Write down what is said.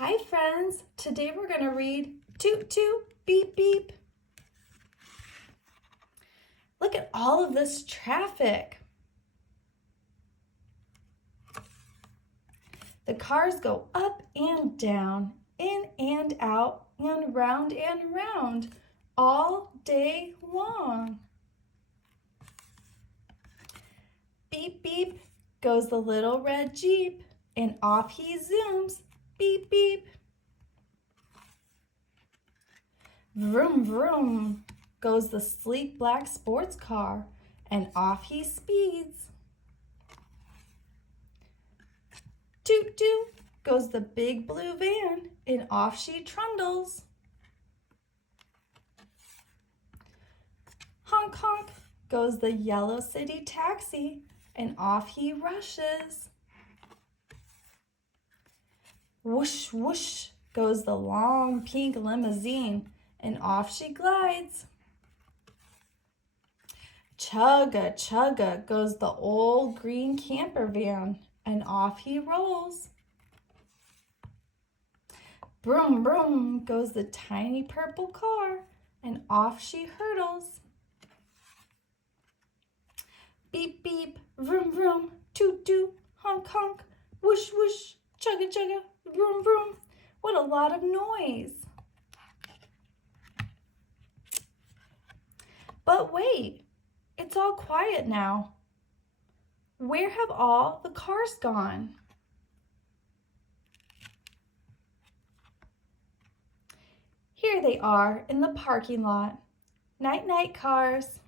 Hi friends, today we're going to read Toot Toot Beep Beep. Look at all of this traffic. The cars go up and down, in and out, and round, all day long. Beep beep goes the little red Jeep, and off he zooms. Beep beep. Vroom vroom goes the sleek black sports car, and off he speeds. Toot toot goes the big blue van, and off she trundles. Honk honk goes the yellow city taxi, and off he rushes. Whoosh whoosh goes the long pink limousine, and off she glides. Chugga chugga goes the old green camper van, and off he rolls. Broom broom goes the tiny purple car, and off she hurtles. Beep beep, vroom vroom, toot toot, honk honk, whoosh whoosh, chugga chugga, vroom vroom. What a lot of noise. But wait, it's all quiet now. Where have all the cars gone? Here they are in the parking lot. Night night, cars.